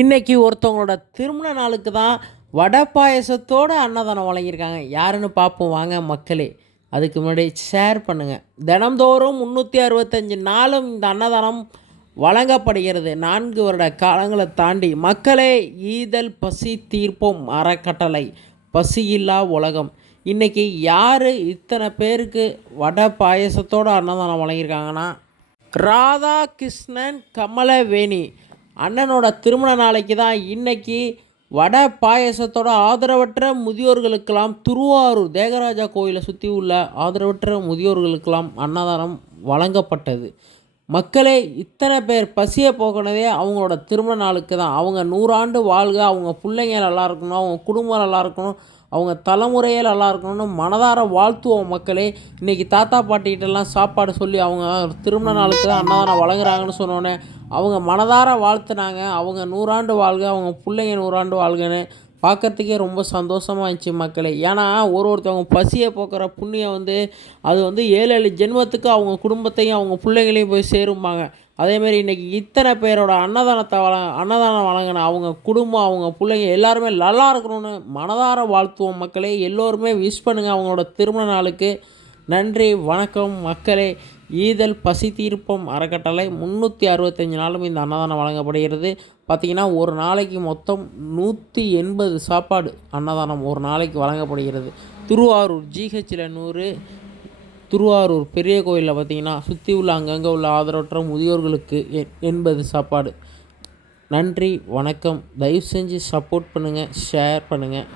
இன்றைக்கி ஒருத்தவங்களோட திருமண நாளுக்கு தான் வடை பாயசத்தோட அன்னதானம் வழங்கியிருக்காங்க. யாருன்னு பார்ப்போம். வாங்க மக்களே. அதுக்கு முன்னாடி ஷேர் பண்ணுங்கள் தினம்தோறும் முந்நூற்றி அறுபத்தஞ்சு நாளும் இந்த அன்னதானம் வழங்கப்படுகிறது. நான்கு வருட காலங்களை தாண்டி மக்களே ஈதல் பசி தீர்ப்போம். அறக்கட்டளை பசியில்லா உலகம். இன்றைக்கி யார் இத்தனை பேருக்கு வடை பாயசத்தோடு அன்னதானம் வழங்கியிருக்காங்கன்னா ராதாகிருஷ்ணன் கமலவேணி. அண்ணனோட திருமண நாளைக்கு தான் இன்னைக்கு வடை பாயசத்தோட ஆதரவற்ற முதியோர்களுக்கெல்லாம் திருவாரூர் தேகராஜா கோயிலை சுற்றி உள்ள ஆதரவற்ற முதியோர்களுக்கெல்லாம் அன்னதானம் வழங்கப்பட்டது. மக்களே இத்தனை பேர் பசியை போக்குனதே அவங்களோட திருமண நாளுக்கு தான். அவங்க நூறாண்டு வாழ்க அவங்க பிள்ளைங்க நல்லா இருக்கணும் அவங்க குடும்பம் நல்லா இருக்கணும் அவங்க தலைமுறையே நல்லா இருக்கணும்னு மனதார வாழ்த்துவோம் மக்களே. இன்றைக்கி தாத்தா பாட்டிக்கிட்டெல்லாம் சாப்பாடு சொல்லி அவங்க திருமண நாளுக்கு தான் அன்னதானம் வழங்குறாங்கன்னு சொன்னோன்னே அவங்க மனதார வாழ்த்துனாங்க. அவங்க நூறாண்டு வாழ்க அவங்க பிள்ளைங்க நூறாண்டு வாழ்கன்னு பார்க்கறதுக்கே ரொம்ப சந்தோஷமாக இருந்துச்சு மக்களே. ஏன்னா ஒரு ஒருத்தவங்க பசியை போக்குற புண்ணியம் வந்து அது வந்து ஏழு ஏழு ஜென்மத்துக்கு அவங்க குடும்பத்தையும் அவங்க பிள்ளைங்களையும் போய் சேரும்பாங்க. அதேமாரி இன்றைக்கி இத்தனை பேரோட அன்னதானத்தை வள அன்னதானம் வழங்கின அவங்க குடும்பம் அவங்க பிள்ளைங்க எல்லாருமே நல்லா இருக்கணும்னு மனதார வாழ்த்துவோம் மக்களே. எல்லோருமே விஷ் பண்ணுங்கள் அவங்களோட திருமண நாளுக்கு. நன்றி வணக்கம் மக்களே. ஈதல் பசி தீர்ப்பம். அறக்கட்டளை முந்நூற்றி அறுபத்தஞ்சு நாளும் இந்த அன்னதானம் வழங்கப்படுகிறது. பார்த்திங்கன்னா ஒரு நாளைக்கு மொத்தம் நூற்றி எண்பது சாப்பாடு அன்னதானம் ஒரு நாளைக்கு வழங்கப்படுகிறது. திருவாரூர் ஜிஹெச்சில் நூறு திருவாரூர் பெரிய கோயிலில் பார்த்திங்கன்னா சுற்றி உள்ள அங்கங்கே உள்ள ஆதரவற்ற முதியோர்களுக்கு என்பது சாப்பாடு. நன்றி வணக்கம். தயவு செஞ்சு சப்போர்ட் பண்ணுங்கள் ஷேர் பண்ணுங்கள்